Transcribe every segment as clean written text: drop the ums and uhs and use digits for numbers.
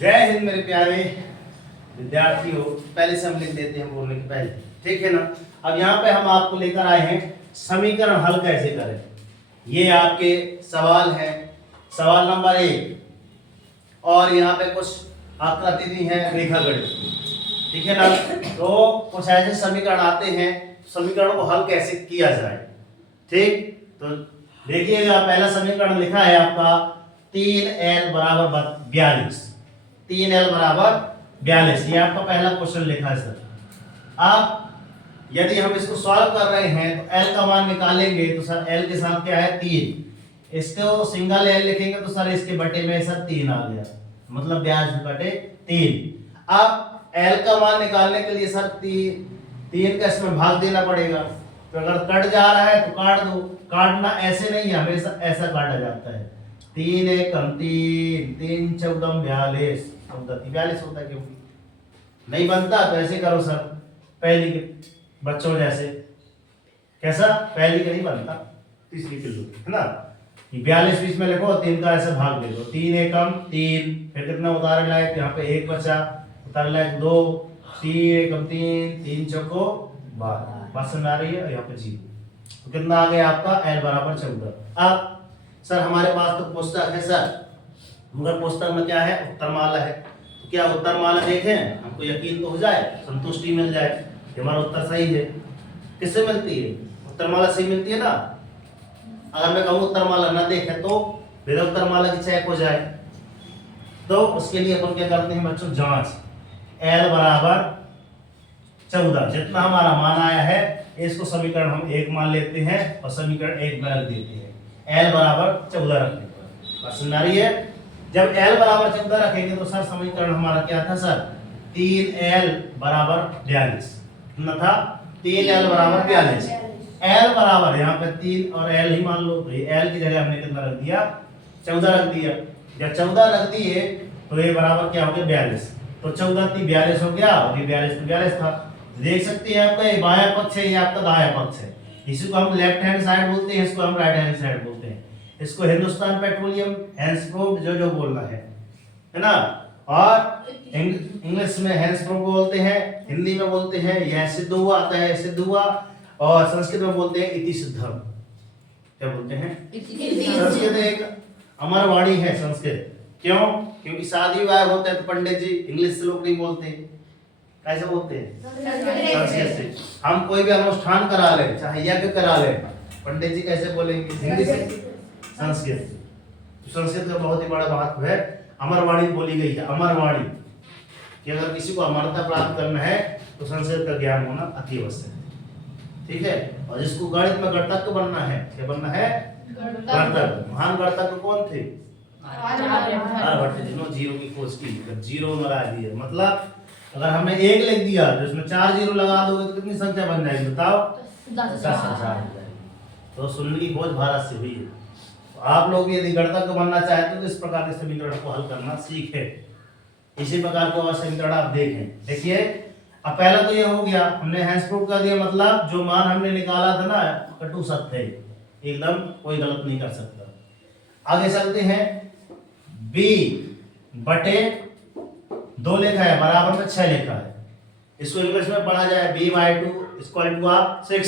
जय हिंद मेरे प्यारे विद्यार्थियों। पहले से हम लिख देते हैं बोलने के पहले, ठीक है ना। अब यहाँ पे हम आपको लेकर आए हैं समीकरण हल कैसे करें। ये आपके सवाल है, सवाल नंबर 1। और यहाँ पे कुछ आकृति दी है रेखा गणित, ठीक है ना। तो कुछ ऐसे समीकरण आते हैं, समीकरणों को हल कैसे किया जाए, ठीक। तो देखिएगा, पहला समीकरण लिखा है आपका 3l बराबर 42। 3l बराबर 42, ये आपका पहला क्वेश्चन लिखा है सर। अब यदि हम इसको सॉल्व कर रहे हैं तो l का मान निकालेंगे तो सर l के साथ क्या है 3। इसको सिंगल l लिखेंगे तो सर इसके बटे में सर 3 आ गया, मतलब 42 बटे 3। अब l का मान निकालने के लिए सर 3 का इसमें भाग देना पड़ेगा। तो अगर कट जा रहा है तो काट दो, काटना ऐसे नहीं है, हमेशा ऐसा काटा जाता है। 3 एकम 3, 3 चौदम 42, 42 होता है। क्योंकि नहीं बनता तो ऐसे करो सर, पहली के बच्चों जैसे। कैसा? पहली का नहीं बनता, तीसरी के लो, है ना। 42 बीच में लिखो, 3 का ऐसे भाग दे दो। 3 एकम 3, फिर कितना उतार लायक, यहाँ पे 1 बचा, उतार लायक 2, 3 एकम 3, 3 चौको 12। बात समझ आ रही है? यहाँ पे 0, तो कितना आ गया आपका l बराबर 14। अब सर हमारे पास तो पुस्तक है सर, मगर पुस्तक में क्या है, उत्तरमाला है। तो क्या उत्तरमाला देखें, हमको यकीन तो हो जाए, संतुष्टि मिल जाए कि हमारा उत्तर सही है। किससे मिलती है? उत्तरमाला से मिलती है ना। अगर मैं कहूँ उत्तरमाला ना देखे तो बिना उत्तरमाला की चेक हो जाए, तो उसके लिए अपन क्या करते हैं बच्चों, जांच। l बराबर 14, जितना हमारा मान आया है इसको समीकरण हम 1 मान लेते हैं और समीकरण 1 में रख देते हैं। l बराबर 14 रखने पर बात समझ आ रही है। जब l बराबर 14 रखेंगे तो सर समीकरण हमारा क्या था सर, 3l बराबर 42। कितना था? 3l बराबर 42। l बराबर यहाँ पे 3 और l ही मान लो, तो ये l की जगह हमने कितना रख दिया, 14 रख दिया। जब 14 रख दिए तो ये बराबर क्या हो गया 42। तो 14 3 42 हो गया, और ये 42 तो 42 था। देख सकते हैं आपका ये बायां पक्ष है, ये आपका दायां पक्ष है। इसी को हम लेफ्ट हैंड साइड बोलते हैं, इसको हम राइट हैंड साइड बोलते हैं। इसको हिंदुस्तान पेट्रोलियम हैंसप्रूफ जो बोलना है ना। और इंग्लिश में हैंसप्रूफ बोलते हैं, हिंदी में बोलते हैं यह सिद्ध हुआ, आता है सिद्ध हुआ। और संस्कृत में बोलते हैं इति सिद्धम। क्या बोलते हैं? संस्कृत एक अमर वाणी है संस्कृत। क्यों? क्योंकि शादी विवाह होता है तो पंडित जी इंग्लिश से लोग नहीं बोलते, कैसे बोलते हैं? संस्कृत से। हम कोई भी अनुष्ठान करा ले, चाहे यज्ञ करा ले, पंडित जी कैसे बोलेंगे? हिंदी से, संस्कृत से। संस्कृत का बहुत ही बड़ा महत्व है। अमरवाणी बोली गई है, अमरवाणी, कि अगर किसी को अमरता प्राप्त करना है तो संस्कृत का ज्ञान होना अति आवश्यक है, ठीक है। और जिसको गणित में गणतज्ञ बनना है, क्या बनना है? गणतज्ञ। महान गणतज्ञ कौन थे? आर्यभट्ट, जिन्होंने जीरो की खोज की, जीरो लगा दिया। मतलब अगर हमने 1 लिख दिया तो इसमें 4 जीरो लगा दोगे तो कितनी संख्या बन जाएगी बताओ? 10,000 हो जाएगी। तो शून्य की खोज भारत से हुई है। तो आप लोग यदि गणतज्ञ बनना चाहते हो तो इस प्रकार के समीकरण को हल करना सीखें। इसी प्रकार के और समीकरण आप देखें। देखिए, अब पहला तो ये हो गया, हमने हैंसप्रूफ कर दिया, मतलब जो मान हमने निकाला था ना कटु सत्य है, एकदम कोई गलत नहीं कर सकता। आगे चलते हैं। b बटे 2 लिखा है, बराबर में 6 लिखा है। इसको इंग्लिश में पढ़ा जाए b/2 = 6,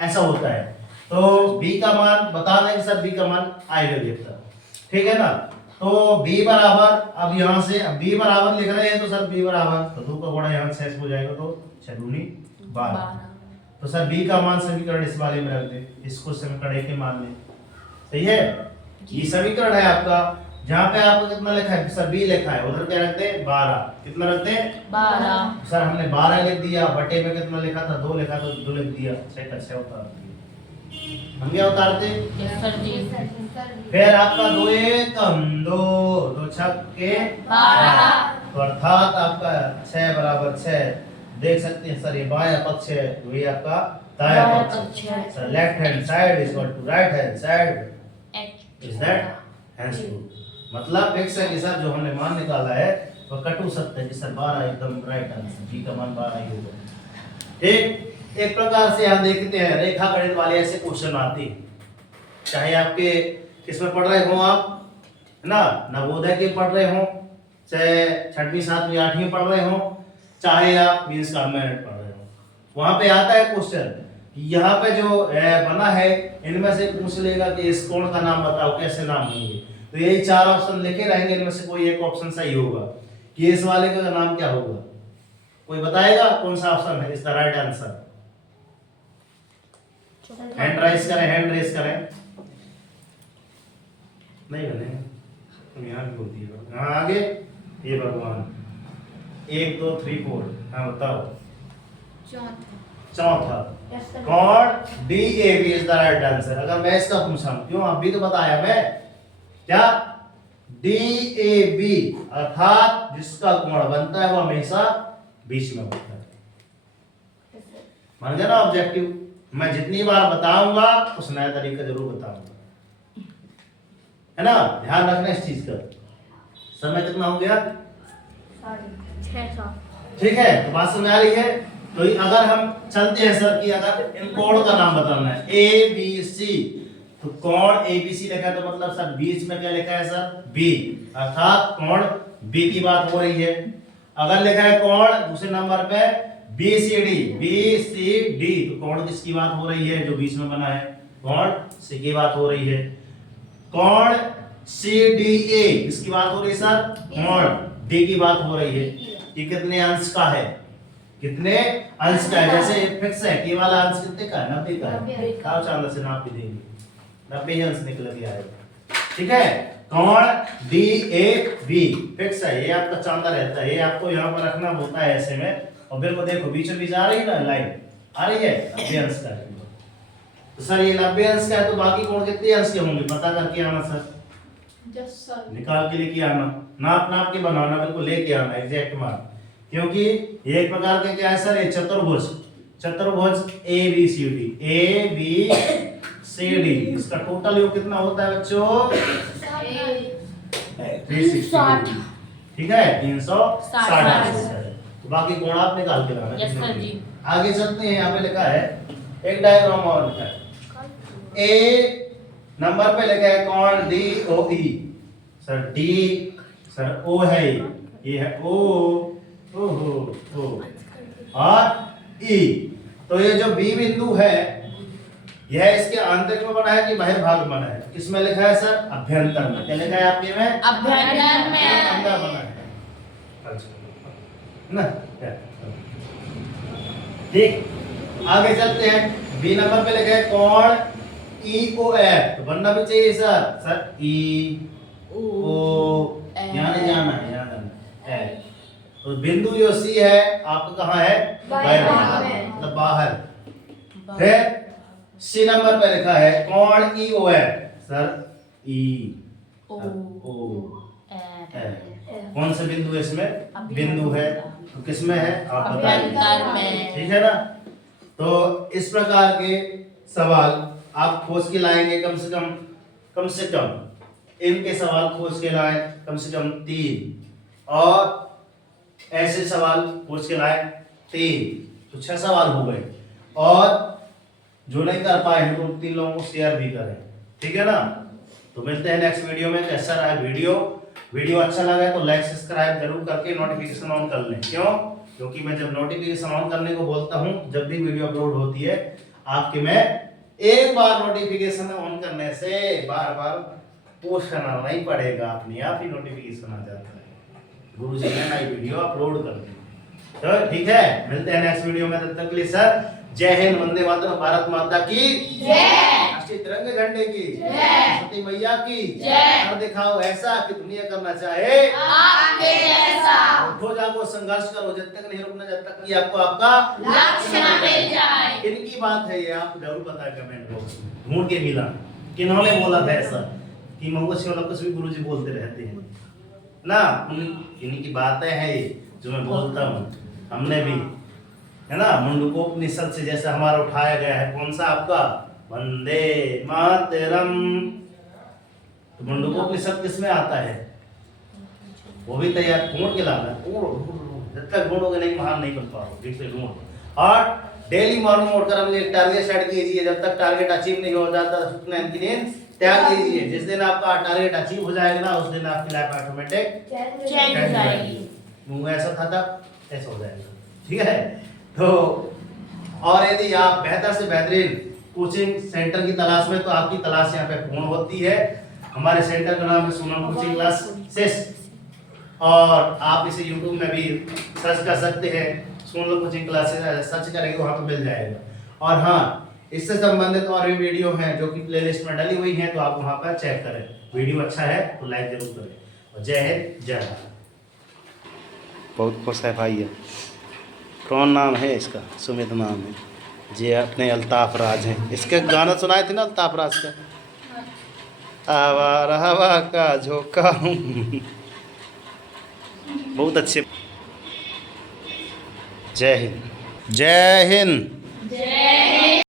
ऐसा होता है। तो b का मान बता दें सर, b का मान आएगा देखता, ठीक है ना। तो b बराबर, अब यहाँ से b बराबर लिख रहे हैं तो सर b बराबर, तो 2 का गुणा यहाँ 6 हो जाएगा, तो 6 दूनी 12। तो सर b का मान समीकरण इस वाले में रख दे, इसको समीकरण 1 के मान लें, सही है। ये समीकरण है आपका, जहाँ पे आपको कितना लिखा है सर, b लिखा है, उधर क्या रखते हैं 12। कितना रखते हैं? 12। सर हमने 12 लिख दिया, बटे में कितना लिखा था? 2 लिखा तो 2 लिख दिया, 6 का 6 उतार दिया। हम क्या उतारते? फिर आपका 2 एकम 2, 2 छक्के 12, तो अर्थात आपका 6 बराबर 6। देख सकते हैं सर, ये बायां पक्ष है, वही आपका दायां पक्ष है। Sir left hand side is equal to right hand side, is that hence proved. मतलब फिक्स है कि सर जो हमने मान निकाला है वो कटु सत्य है कि सर 12 एकदम राइट आंसर, b का मान 12 ही होगा, ठीक। एक प्रकार से हम देखते हैं रेखा गणित वाले ऐसे क्वेश्चन आते हैं, चाहे आपके किसमें पढ़ रहे हो आप, है ना, नवोदय के पढ़ रहे हो, चाहे 6वीं 7वीं 8वीं पढ़ रहे हो, चाहे आप मीन्स कॉन्वेंट पढ़ रहे हो, वहां पे आता है क्वेश्चन, यहाँ पे जो बना है इनमें से पूछ लेगा कि इस कोण का नाम बताओ, कैसे नाम होंगे। तो यही 4 ऑप्शन लिखे रहेंगे, इनमें से कोई एक ऑप्शन सही होगा कि इस वाले का नाम क्या होगा। कोई बताएगा कौन सा ऑप्शन है is the right answer? Hand raise करें, हैंड रेज करें। नहीं बने तुम यहाँ भी बोलती है। हाँ आगे, ये भगवान 1 2 3 4। हाँ बताओ। चौथा कौन D A B is the right answer. अगर मैं इसका पूछा, क्यों अभी तो बताया मैं, क्या डी ए बी अर्थात जिसका कोण बनता है वो हमेशा बीच में होता है। मान गया ना ऑब्जेक्टिव। मैं जितनी बार बताऊंगा उस नया तरीका जरूर बताऊंगा, है ना, ध्यान रखना इस चीज का। समय कितना हो गया? 6:30। ठीक है, तो बात समझ आ रही है। तो अगर हम चलते हैं सर कि अगर इन कोण का नाम बताना है ए बी सी, तो कोण ए बी सी लिखा है तो मतलब सर बीच में क्या लिखा है सर? बी, अर्थात कोण बी की बात हो रही है। अगर लिखा है कोण दूसरे नंबर पे बी सी डी, तो कोण किसकी बात हो रही है? जो बीच में बना है, कोण सी की बात हो रही है। कोण सी डी ए किसकी बात हो रही है सर? कोण डी की बात हो रही है। ये कितने अंश का है? कितने अंश का है? जैसे फिक्स है कि वाला अंश कितने का है? 90 का है। आओ चांदा से नाप भी देंगे, 90 अंश निकल के आएगा। ठीक है, कोण डी ए बी फिक्स है, ये आपका चांदा रहता है, ये आपको यहाँ पर रखना होता है ऐसे में। और बिल्कुल देखो बीचों बीच आ रही है ना लाइन, आ रही है 90 अंश का है। तो सर ये 90 अंश का है, तो बाकी कोण कितने अंश के होंगे पता करके आना सर, निकाल के लेके आना, नाप नाप के बनाना, बिल्कुल लेके आना एग्जैक्ट मार्क। क्योंकि ये एक प्रकार के क्या है सर? ये चतुर्भुज, चतुर्भुज ए बी सी डी, इसका टोटल योग कितना होता है बच्चों? 360। ठीक है, 360। तो बाकी कोण आप निकाल के लाना। यस सर जी। आगे चलते हैं, यहाँ पे लिखा है एक डायग्राम और लिखा है। ए नंबर पे लिखा है कोण डी ओ ई, सर डी सर ओ है, ये है ओ हो और ई। तो ये जो बी बिंदु है यह इसके आंतरिक में बना है कि बाहर भाग में बना है? किसमें लिखा है सर? अभ्यंतर में। क्या लिखा है आपके में? अभ्यंतर में अंदर बना है ना। ठीक, आगे चलते हैं। बी नंबर पे लिखा है कोण ई ओ एफ, तो बनना भी चाहिए सर, सर ई ओ, यहाँ नहीं जाना है, यहाँ जाना है। तो बिंदु जो सी है आपका कहाँ है? बाहर में, मतलब बाहर। फिर सी नंबर पे लिखा है कोण ई ओ एफ, सर ई ओ एफ। कौन सा बिंदु है इसमें? बिंदु है, तो किसमें है आप बताइए। ठीक है ना। तो इस प्रकार के सवाल आप खोज के लाएंगे, कम से कम इनके सवाल खोज के लाए कम से कम 3, और ऐसे सवाल खोज के लाए 3, तो 6 सवाल हो गए। और जो नहीं कर पाए हैं तो 3 लोगों को शेयर भी करें, ठीक है ना। तो मिलते हैं नेक्स्ट वीडियो में। कैसा रहा वीडियो अच्छा लगा तो लाइक सब्सक्राइब जरूर करके नोटिफिकेशन ऑन कर लें। क्यों? क्योंकि मैं जब नोटिफिकेशन ऑन करने को बोलता हूं, जब भी वीडियो अपलोड होती है आपके में एक बार नोटिफिकेशन ऑन करने से बार बार पोस्ट करना नहीं पड़ेगा, अपने आप ही नोटिफिकेशन आ जाता है। गुरुजी ने नई वीडियो अपलोड कर दी। तो ठीक है, मिलते हैं नेक्स्ट वीडियो में। तब तक के लिए सर जय हिंद, वंदे मातरम, भारत माता की जय, राष्ट्रीय तिरंगे झंडे की जय, सरस्वती मैया की जय। कर दिखाओ ऐसा कि दुनिया करना चाहे आपके जैसा। उठो जागो संघर्ष करो, जब तक नहीं रुकना, जब तक कि आपको आपका लक्ष्य न मिल जाए। इनकी बात है ये, आप जरूर बताएं कमेंट बॉक्स में, ढूंढ के मिला किन्होंने बोला था ऐसा कि महुआ वाला कुछ भी गुरुजी बोलते रहते हैं ना। इन्हीं की बातें हैं ये जो मैं बोलता हूँ, हमने भी, है ना। मुंडकोपनिषद से जैसे हमारा उठाया गया है, कौन सा आपका? वंदे मातरम। तो मुंडकोपनिषद किसमें आता है? वो भी तैयार ढूंढ के लाना, जब तक ढूंढोगे नहीं महान नहीं बन पाओगे। ठीक से ढूंढ, और डेली मॉर्निंग उठकर हमने एक टारगेट सेट कीजिए, जब तक टारगेट अचीव नहीं हो जाता तब तक नींद त्याग दीजिए। जिस दिन आपका टारगेट अचीव हो जाएगा ना, उस दिन आपकी लाइफ ऑटोमेटिक चेंज हो जाएगी। मुंह ऐसा था तब ऐसा हो जाएगा। ठीक है। तो और यदि आप बेहतर से बेहतरीन कोचिंग सेंटर की तलाश में, तो आपकी तलाश यहाँ पे पूर्ण होती है। हमारे सेंटर का नाम है सोनम कोचिंग क्लासेस, और आप इसे यूट्यूब में भी सर्च कर सकते हैं। सोनम कोचिंग क्लासेस सर्च करेंगे वहाँ पे मिल जाएगा। और हाँ, इससे संबंधित और भी वीडियो हैं जो कि प्लेलिस्ट में डली हुई हैं, तो आप वहाँ पर चेक करें। वीडियो अच्छा है तो लाइक जरूर करें। और जय हिंद जय भारत। बहुत खुश है भाई है। कौन नाम है इसका? सुमित नाम है। जे अपने अल्ताफ राज हैं। इसके गाना सुनाए थे ना अल्ताफ राज का, आवारा हवा का झोंका हूँ। बहुत अच्छे। जय हिंद जय हिंद।